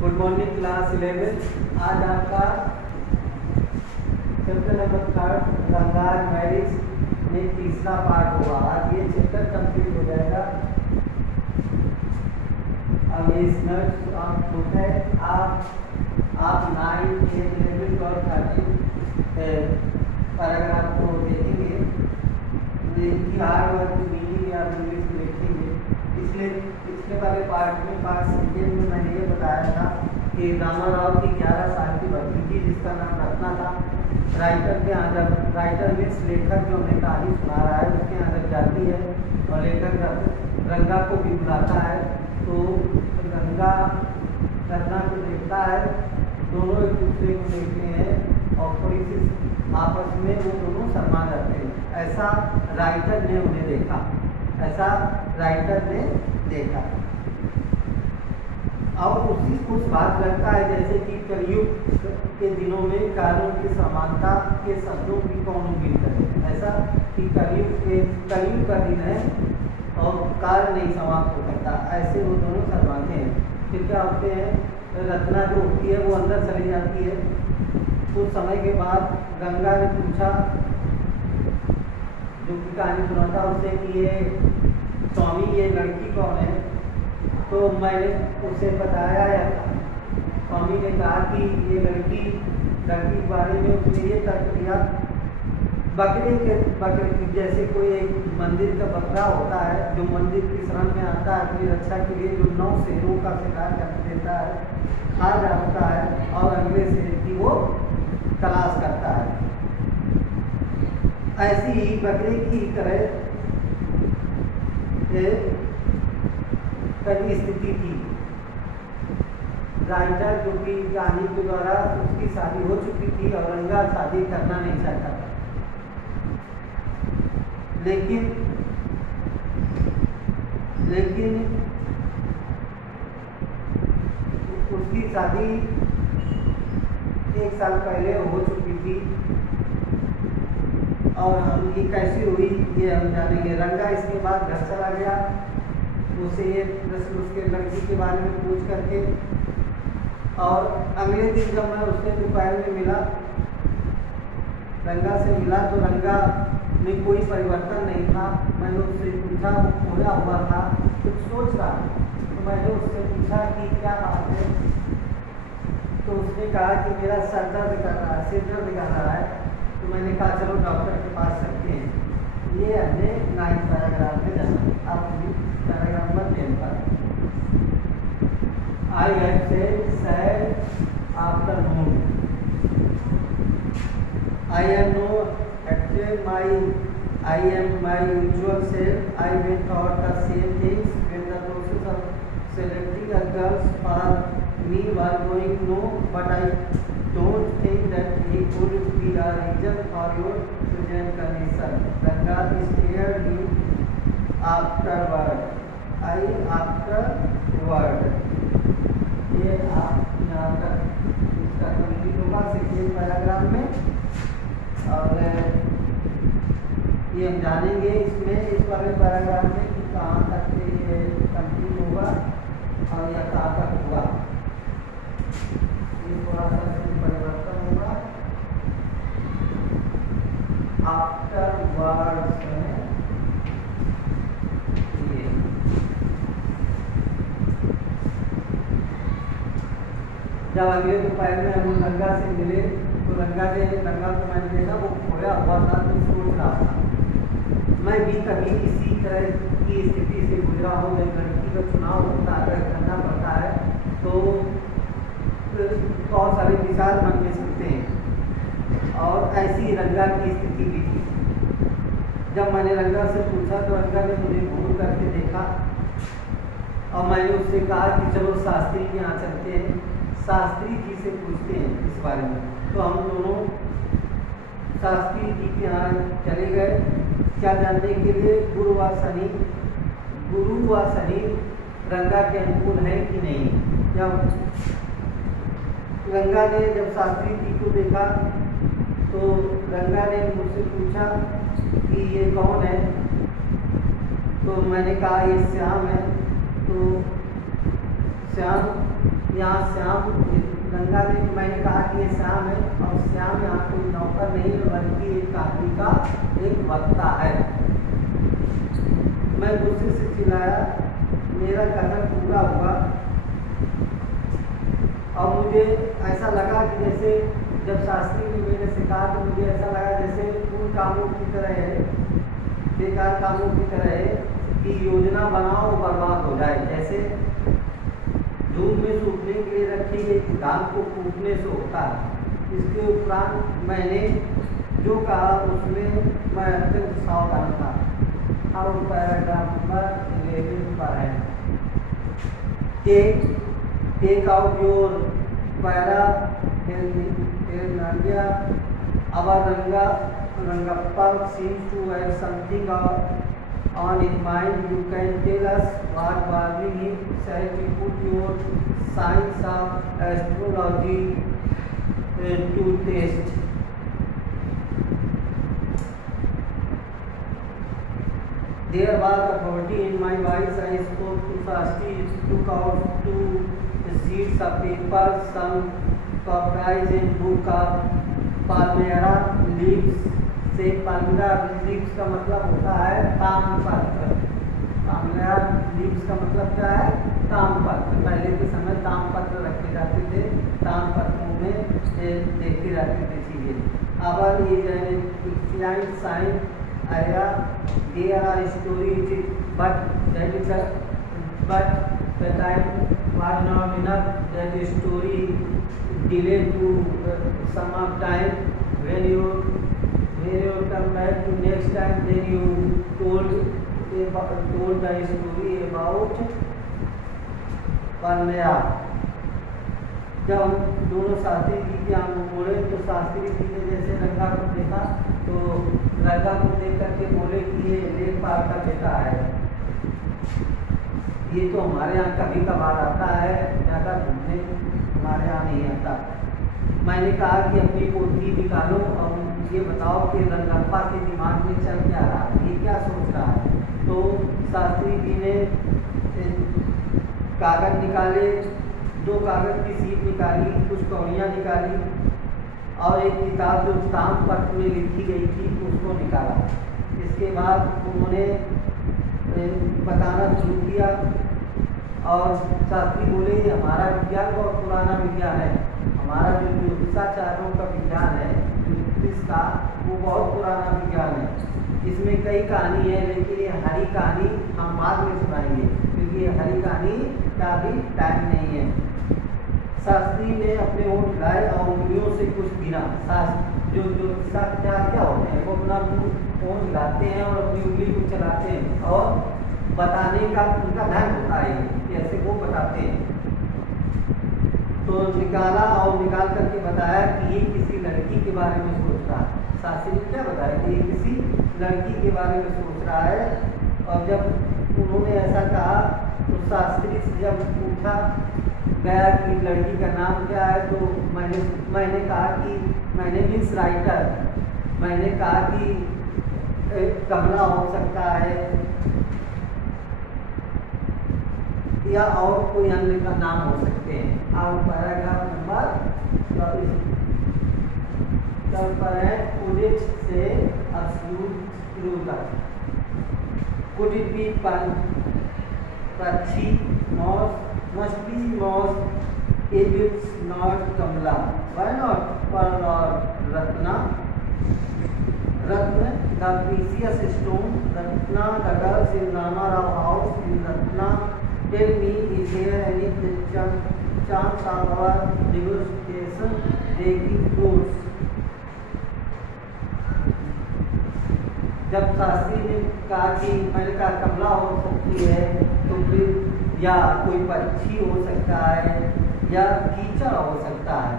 Good morning class 11। आज आपका chapter number 3 Ranga's marriage में तीसरा पार्ट होगा। आज ये चैप्टर कंप्लीट हो जाएगा। अब ये इसमें आप होता है आप 9, 10, 11 और 13 पैराग्राफ को देखेंगे तो इनकी हार्ड वर्क मीनिंग या इंग्लिश में लिखेंगे। इसलिए पिछले वाले पार्ट में पार्ट सेकेंड में मैंने ये बताया था कि रामाराव की 11 साल की भतीजी जिसका नाम रत्ना था, राइटर के यहाँ जब राइटर मीन्स लेखक जो हमें कहानी सुना रहा है उसके यहाँ जब जाती है और लेखक रंगा को भी बुलाता है तो रंगा रत्ना को देखता है, दोनों एक दूसरे को देखते हैं और थोड़ी सी आपस में वो दोनों शर्मा जाते हैं। ऐसा राइटर ने उन्हें देखा, ऐसा राइटर ने देखा। और उसी कुछ बात लगता है जैसे कि कलयुग के दिनों में कार्यों की समानता के शब्दों की कौन उम्मीद करे। ऐसा कि कलयुग का दिन है और कार्य नहीं समाप्त हो सकता, ऐसे वो दोनों शर्माते हैं। फिर क्या होते हैं, रत्ना जो होती है वो अंदर चली जाती है। कुछ समय के बाद गंगा ने पूछा, जो की कहानी सुनाता उससे कि ये स्वामी ये लड़की कौन है, तो मैंने उसे बताया या स्वामी ने कहा कि ये लड़की के बारे में उसने ये तर्क दिया, बकरे जैसे कोई एक मंदिर का बकरा होता है जो मंदिर की शरण में आता है अपनी रक्षा के लिए, जो 9 शेरों का शिकार कर देता है, खा जाता है और अगले शेर की वो तलाश करता है। ऐसी ही बकरे की तरह कभी स्थिति थी। राइटर जो कि कहानी के द्वारा उसकी शादी हो चुकी थी और रंगा शादी करना नहीं चाहता था, लेकिन उसकी शादी 1 साल पहले हो चुकी थी और हम ये कैसी हुई ये हम जानेंगे। रंगा इसके बाद घर चला गया, उसे ये प्रश्न उसके लड़की के बारे में पूछ करके, और अगले दिन जब मैं उससे दोपहर में मिला, रंगा से मिला तो रंगा में कोई परिवर्तन नहीं था। मैंने उससे पूछा, वो खोया हुआ था, कुछ सोच रहा, तो मैंने उससे पूछा कि क्या बात है, तो उसने कहा कि मेरा सर दर्द कर रहा है, सिर दर्द कर रहा है। तो मैंने कहा चलो डॉक्टर के पास चलते हैं। ये हमने 9 पैराग्राफ में जाना। आप पैराग्राफ नंबर 10 पर I have said sad afternoon. I am no active I am my usual self. I may thought the same things when the process of selecting a girl for me was going no, but I don't think that he could be a reason for your present condition. Ranga stared him afterward. Afterward. ये आप यहाँ तक इसका complete होगा second paragraph में, और ये हम जानेंगे इसमें इस वाले पैराग्राफ में कि कहाँ तक ये कंप्लीट होगा और यह कहाँ तक हुआ। ये थोड़ा सा परिवर्तन होगा। आफ्टरवर्ड्स में जब अगले दोपहर में हम रंगा से मिले तो रंगा को मैंने देखा वो खोया हुआ था, तो सोच रहा था मैं भी कभी इसी तरह की स्थिति से गुजरा हूँ। जब लड़की का चुनाव होता है, करना पड़ता है, तो बहुत सारे विचार मन में चलते हैं, और ऐसी रंगा की स्थिति भी थी। जब मैंने रंगा से पूछा तो रंगा ने मुझे घूर करके देखा और मैंने उससे कहा कि चलो शास्त्री के यहाँ चलते हैं, शास्त्री जी से पूछते हैं इस बारे में। तो हम दोनों शास्त्री जी के यहाँ चले गए, क्या जानने के लिए गुरु व शनि रंगा के अनुकूल है कि नहीं। जब रंगा ने जब शास्त्री जी को देखा तो रंगा ने मुझसे पूछा कि ये कौन है, तो मैंने कहा ये श्याम है। तो श्याम यहाँ श्याम गंगा ने, मैंने कहा कि ये श्याम है, और श्याम यहाँ कोई नौकर नहीं है बल्कि एक कहानी का एक वक्ता है। मैं गुस्से से चिल्लाया, मेरा कथन पूरा हुआ और मुझे ऐसा लगा कि जैसे जब शास्त्री ने मेरे से कहा तो मुझे ऐसा लगा जैसे उन कामों की तरह है, बेकार कामों की तरह है कि योजना बनाओ बर्बाद हो जाए। जैसे धूप में सूखने के लिए रखी गई दाल को फूटने से होता है। इसके उपरांत मैंने जो कहा उसमें मैं अत्यंत सावधान था। अब पैराग्राफ नंबर 11 पर है, take out your para Rangappa seems to have something on his mind. You can tell us what bothering him. Shall we put your science of astrology to test? There was authority in my voice. I spoke to Shastri, took out 2 sheets of paper, some copies in book of palmyra leaves से 15 leaves का मतलब होता है तामपत्र। palmyra leaves का मतलब क्या है? तामपत्र। पहले के समय तामपत्र रखे जाते थे, तामपत्रों में देखी जाती थी चीजें। अब ये excellent sign आया, there are stories but the time was not enough. That story delayed to some of time. When you come back to next time, then you told the story about palmyra. जब हम दोनों शास्त्री जी के आंखों बोले तो शास्त्री जी ने जैसे रंगा को देखा तो रंगा को देख करके बोले कि ये लेखपाल का बेटा है, ये तो हमारे यहाँ कभी कभार आता है, ज़्यादा घूमने हमारे यहाँ नहीं आता। मैंने कहा कि अपनी पोथी निकालो और ये बताओ कि रंगप्पा के दिमाग में चल क्या रहा है, ये क्या सोच रहा है। तो शास्त्री जी ने कागज निकाले, 2 कागज की सीट निकाली, कुछ कौड़ियाँ निकाली और एक किताब जो तामपत्र में लिखी गई थी उसको निकाला। इसके बाद उन्होंने बताना शुरू किया और शास्त्री बोले हमारा विज्ञान बहुत पुराना विज्ञान है, हमारा जो ज्योतिषाचार्यों का विज्ञान है ज्योतिष का, वो बहुत पुराना विज्ञान है। इसमें कई कहानी है लेकिन ये हरी कहानी हम बाद में सुनाएंगे क्योंकि ये हरी कहानी का भी टाइम नहीं है। शास्त्री ने अपने होंठ हिलाए और उंगलियों से कुछ गिना। जो ज्योतिषाचार्य क्या होते हैं, वो अपना होंठ हिलाते हैं और अपनी उंगली को चलाते हैं और बताने का उनका ध्यान होता है कि ऐसे वो बताते हैं। तो निकाला और निकाल करके बताया कि ये किसी लड़की के बारे में सोच रहा है। शास्त्री ने क्या बताया कि ये किसी लड़की के बारे में सोच रहा है। और जब उन्होंने ऐसा कहा तो शास्त्री से जब पूछा गया कि लड़की का नाम क्या है तो मैंने कहा कि मैंने मीन्स राइटर, मैंने कहा कि कमला हो सकता है या और कोई अन्य का नाम हो सकते हैं। अब पैराग्राफ नंबर 24 पर है कुडिट से अब्सोल्यूट ट्रूथ तक। Could it be Pachi? Must be Moss if it's not Kamala. Why not Pearl or Ratna? Ratna, the precious stone. Ratna, the girls in Rama Rao house in Ratna. Tell me, is there any chance of our negotiation taking fruits? जब शास्त्री ने कहा कि मैंने कहा कमला हो सकती है तो फिर या कोई पक्षी हो सकता है या कीचड़ हो सकता है,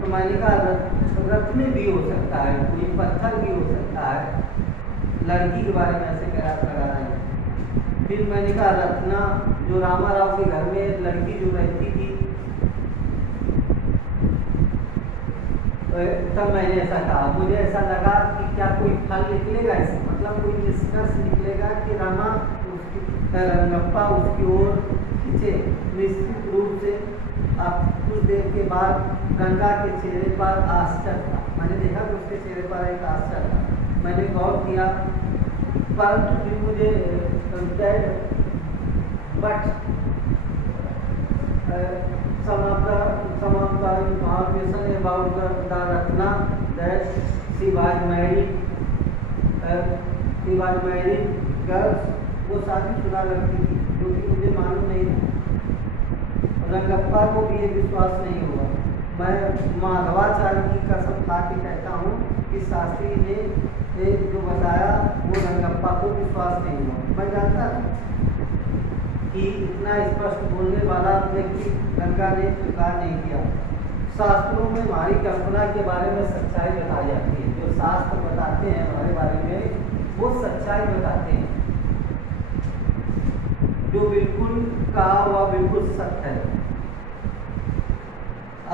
तो मैंने कहा रत्न भी हो सकता है, कोई पत्थर भी हो सकता है। लड़की के बारे में ऐसे प्रयास लगा रहे हैं। फिर मैंने कहा रत्ना, जो रामा राव के घर में लड़की जो रहती थी, तब मैंने ऐसा कहा। मुझे ऐसा लगा कि क्या कोई फल निकलेगा इससे, मतलब कोई निष्कर्ष निकलेगा कि रामा रंगप्पा उसकी ओर खींचे। निश्चित रूप से बाद गंगा के चेहरे पर आश्चर्य था। मैंने देखा कि उसके चेहरे पर एक आश्चर्य था। मैंने गौर किया, परंतु फिर मुझे but some of the information about the Ratna that she was married girls, वो शादीशुदा लड़की थी, जो कि मुझे मालूम नहीं था। रंगप्पा को भी ये विश्वास नहीं हुआ। मैं माधवाचार्य की कसम खा के कहता हूँ कि शास्त्री ने जो बताया वो रंगप्पा को विश्वास नहीं हुआ। मैं जानता हूँ कि इतना स्पष्ट बोलने वाला व्यक्ति गंगा ने स्वीकार नहीं किया। शास्त्रों में हमारी कल्पना के बारे में सच्चाई बताई जाती है। जो शास्त्र बताते हैं हमारे बारे में वो सच्चाई बताते हैं, जो बिल्कुल कहा हुआ बिल्कुल सत्य है।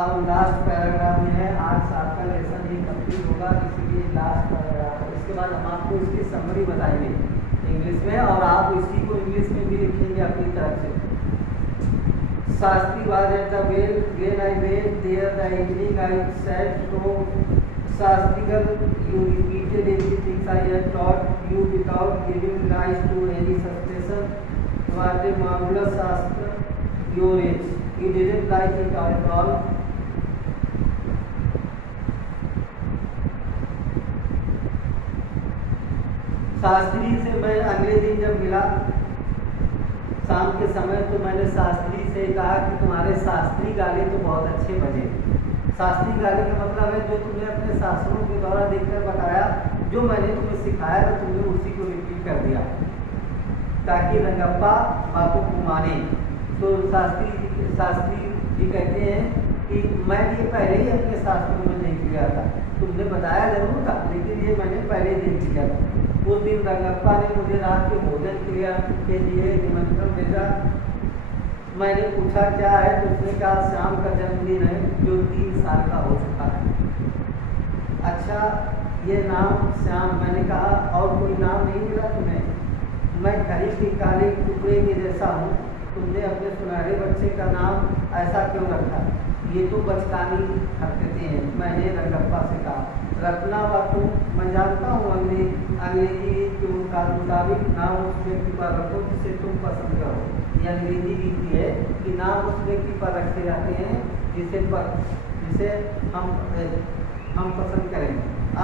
अब लास्ट पैराग्राफ में है, आज आपका लेसन ही कंप्लीट होगा, इसलिए लास्ट पैराग्राफ। इसके बाद हम आपको इसकी समरी बताएंगे इंग्लिश में, और आप इसी को इंग्लिश में भी लिखेंगे अपनी तरफ से। Shastri was at the well when I went there the evening I sat so Shastrigal, you repeated everything I had taught you without giving rise to any suspicion. What a marvelous Shastra your age. You didn't like it at all. Shastri से मैं अगले दिन जब मिला शाम के समय, तो मैंने शास्त्री से कहा कि तुम्हारे शास्त्री गाले तो बहुत अच्छे बजे। शास्त्री गाले का मतलब है जो तुमने अपने शास्त्रों के द्वारा देखकर बताया, जो मैंने तुम्हें सिखाया तो तुमने उसी को रिपीट कर दिया ताकि रंगप्पा बातों को माने। तो शास्त्री जी कहते हैं कि मैं ये पहले ही अपने शास्त्रों में देख लिया था, तुमने बताया जरूर था लेकिन ये मैंने पहले देख लिया था। उस दिन रंगप्पा ने मुझे रात के भोजन के लिए निमंत्रण भेजा। मैंने पूछा क्या है, तो उसने कहा श्याम का जन्मदिन है जो 3 साल का हो चुका है। अच्छा, ये नाम श्याम, मैंने कहा और कोई नाम नहीं मिला तुम्हें? मैं खरी के काले टुकड़े के जैसा हूँ, तुमने अपने सुनहरे बच्चे का नाम ऐसा क्यों रखा? ये तो बचकानी हरकतें हैं, मैंने रंगप्पा से कहा। रत्ना बातों मैं जानता हूँ अंग्रेजी रीत के मुताबिक नाम उस व्यक्ति पर रखो जिसे तुम पसंद करो। ये अंग्रेजी रीति है कि नाम उस व्यक्ति पर रखे जाते हैं जिसे हम पसंद करें।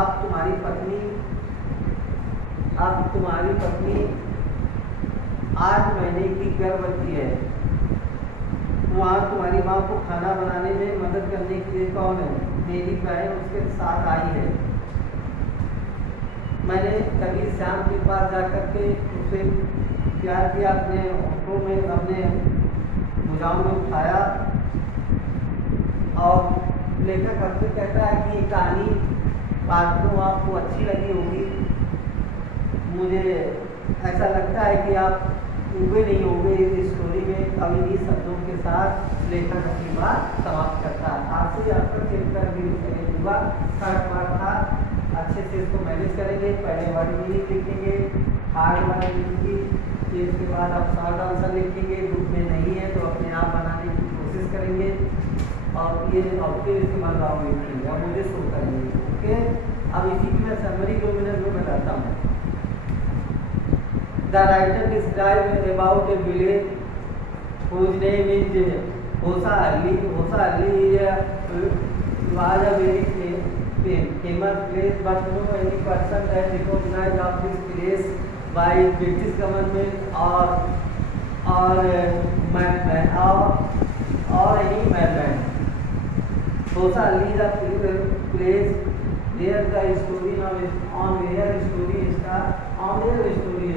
अब तुम्हारी पत्नी 8 महीने की गर्भवती है। वहाँ तुम्हारी माँ को खाना बनाने में मदद करने के लिए कौन है? मेरी बहन उसके साथ आई है। मैंने कभी श्याम के पास जाकर के उसे प्यार किया, अपने होठों में अपने भुजाओं में उठाया। और लेखक हमसे कहता है कि ये कहानी पात्रों आपको अच्छी लगी होगी। मुझे ऐसा लगता है कि आप उगे नहीं होंगे इस स्टोरी में। अब इन्हीं शब्दों के साथ लेखक अपनी बात समाप्त करता है। आज से आपका चैप्टर भी होगा, 3rd पार्ट था। अच्छे से इसको मैनेज करेंगे। पहले वर्ड मीनिंग लिखेंगे, हार्ड वाली लिखेंगे, फिर इसके बाद आप शॉर्ट आंसर लिखेंगे। ग्रुप में नहीं है तो अपने आप बनाने की कोशिश करेंगे और फिर इसके बाद आप लिखेंगे, अब मुझे शो करेंगे। ओके, अब इसी की मैं समरी 2 मिनट में बताता हूँ। The writer described about a village whose name is Hosahalli. Hosahalli was a very famous place, but no any person that recognized of this place by British government or mapman or any mapman. Hosahalli is a place where the story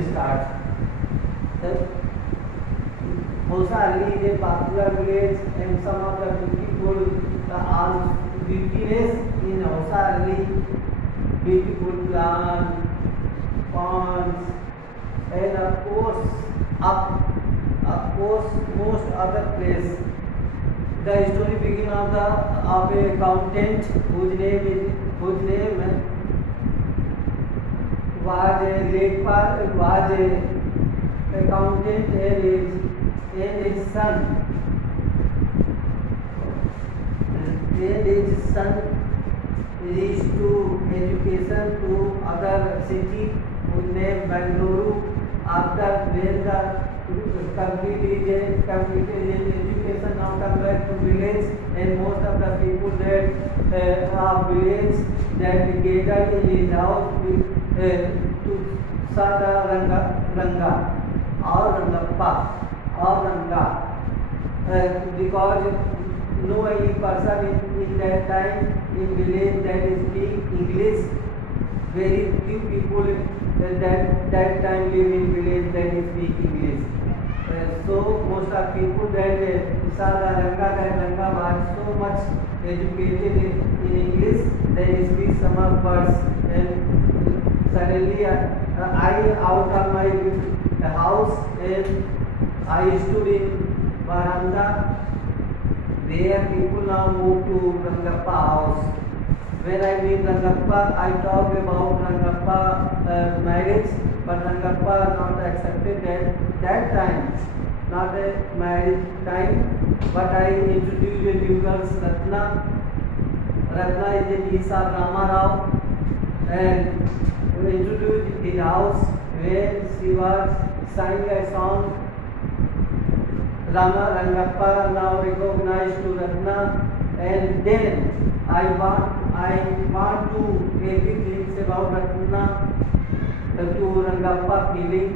starts. Hosahalli is a popular village and some of the beautiness in Hosahalli, beautiful plants, ponds, and of course most other place. The story begins of a accountant whose name was accountant and his son and his son reached to education to other city named Bangalore. After when the completed his education, now come back to village, and most of the people that are village that gathered in his house to Sada Ranga or Rangappa or Ranga, because no any person in that time in village that speak English. Very few people that time live in village that speak English. So most of people that Sada Ranga was so much educated in English, they speak some of words, and suddenly I out of my house and I stood in Varanda where people now move to Rangappa house. When I meet Rangappa, I talk about Rangappa marriage, but Rangappa not accepted that time, not a marriage time, but I introduced a new girl, Ratna. Ratna is a niece of Rama Rao, and we introduced his house where she was singing a song. Rangappa now recognized to Ratna, and then I want to everything about Ratna to Rangappa feeling.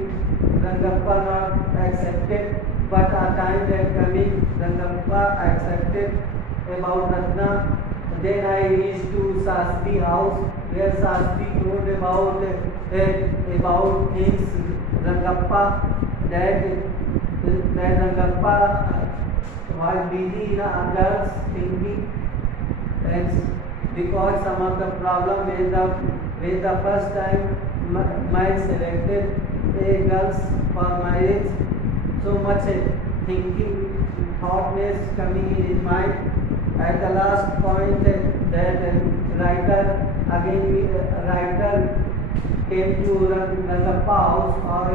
Rangappa not accepted, but a time that coming, Rangappa accepted about Ratna. Then I reached to Shastri house, where Shastri told about things Rangappa, that Rangappa was busy in others thinking, and because some of the problem when the first time might selected a girls for marriage, so much thinking, thoughtness coming in his mind. At the last point, that writer came to Rangappa house, or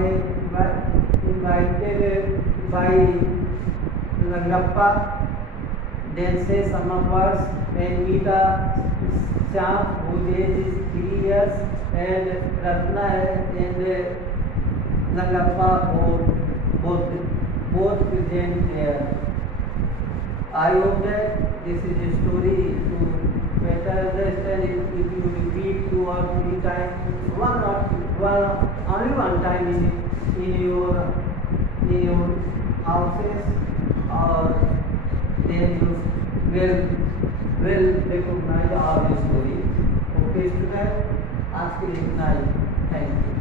invited by Rangappa, then say some of words and meet a Shyam whose age is 3 years, and Ratna and Rangappa both present there. I hope that this is a story to better understand. If you repeat 2 or 3 times, only one time in your houses, or then you will recognize all the story. Okay, student, आज के लिए इतना ही. Thank you.